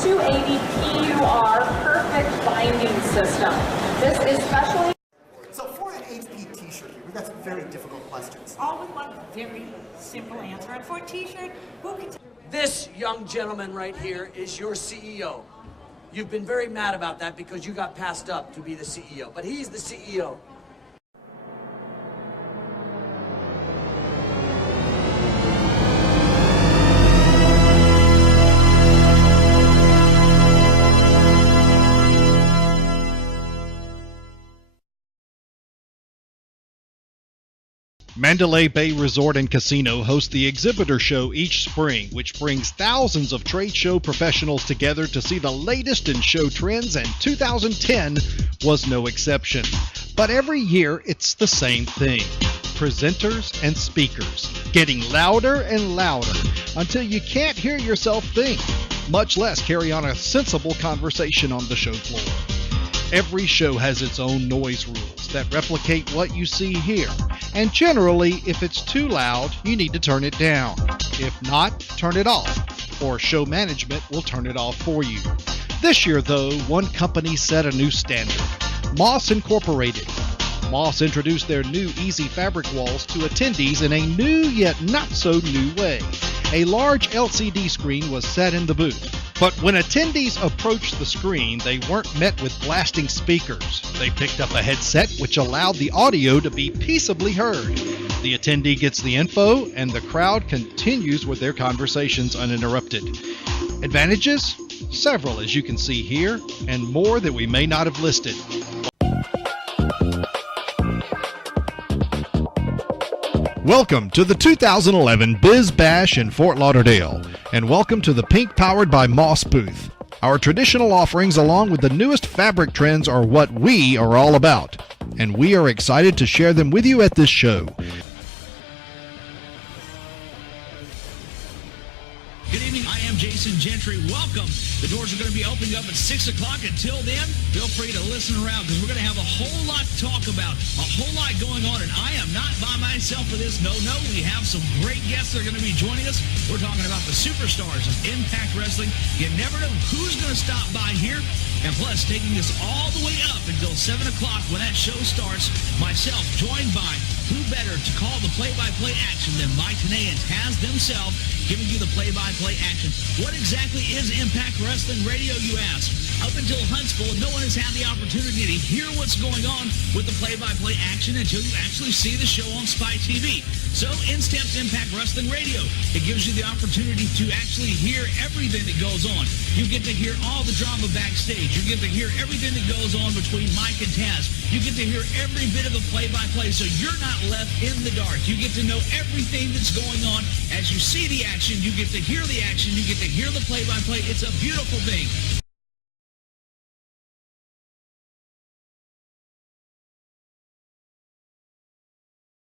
280 PUR perfect binding system. This is specially... So for an HP t-shirt here, we've got some very difficult questions. All with one very simple answer. And for a t-shirt, who can... This young gentleman right here is your CEO. You've been very mad about that because you got passed up to be the CEO, but he's the CEO. Mandalay Bay Resort and Casino hosts the Exhibitor Show each spring, which brings thousands of trade show professionals together to see the latest in show trends, and 2010 was no exception. But every year, it's the same thing. Presenters and speakers getting louder and louder until you can't hear yourself think, much less carry on a sensible conversation on the show floor. Every show has its own noise rules that replicate what you see here. And generally, if it's too loud, you need to turn it down. If not, turn it off, or show management will turn it off for you. This year, though, one company set a new standard. Moss Incorporated. Moss introduced their new Easy Fabric walls to attendees in a new yet not so new way. A large LCD screen was set in the booth. But when attendees approached the screen, they weren't met with blasting speakers. They picked up a headset which allowed the audio to be peaceably heard. The attendee gets the info, and the crowd continues with their conversations uninterrupted. Advantages? Several, as you can see here, and more that we may not have listed. Welcome to the 2011 Biz Bash in Fort Lauderdale, and welcome to the Pink Powered by Moss booth. Our traditional offerings along with the newest fabric trends are what we are all about, and we are excited to share them with you at this show. Good evening, I am Jason Gentry. Welcome. The doors are going to be opening up at 6 o'clock. Until then, feel free to listen around because we're going to have a whole lot to talk about, a whole lot going on, and I am not by myself for this. No, we have some great guests that are going to be joining us. We're talking about the superstars of Impact Wrestling. You never know who's going to stop by here. And plus, taking us all the way up until 7 o'clock when that show starts, myself joined by who better to call the play-by-play action than Mike Tenay and Taz themselves, giving you the play-by-play action. What exactly is Impact Wrestling Radio, you ask? Up until Huntsville, no one has had the opportunity to hear what's going on with the play-by-play action until you actually see the show on Spy TV. So, in steps Impact Wrestling Radio. It gives you the opportunity to actually hear everything that goes on. You get to hear all the drama backstage. You get to hear everything that goes on between Mike and Taz. You get to hear every bit of the play-by-play, so you're not left in the dark. You get to know everything that's going on. As you see the action, you get to hear the action. You get to hear the play-by-play. It's a beautiful thing.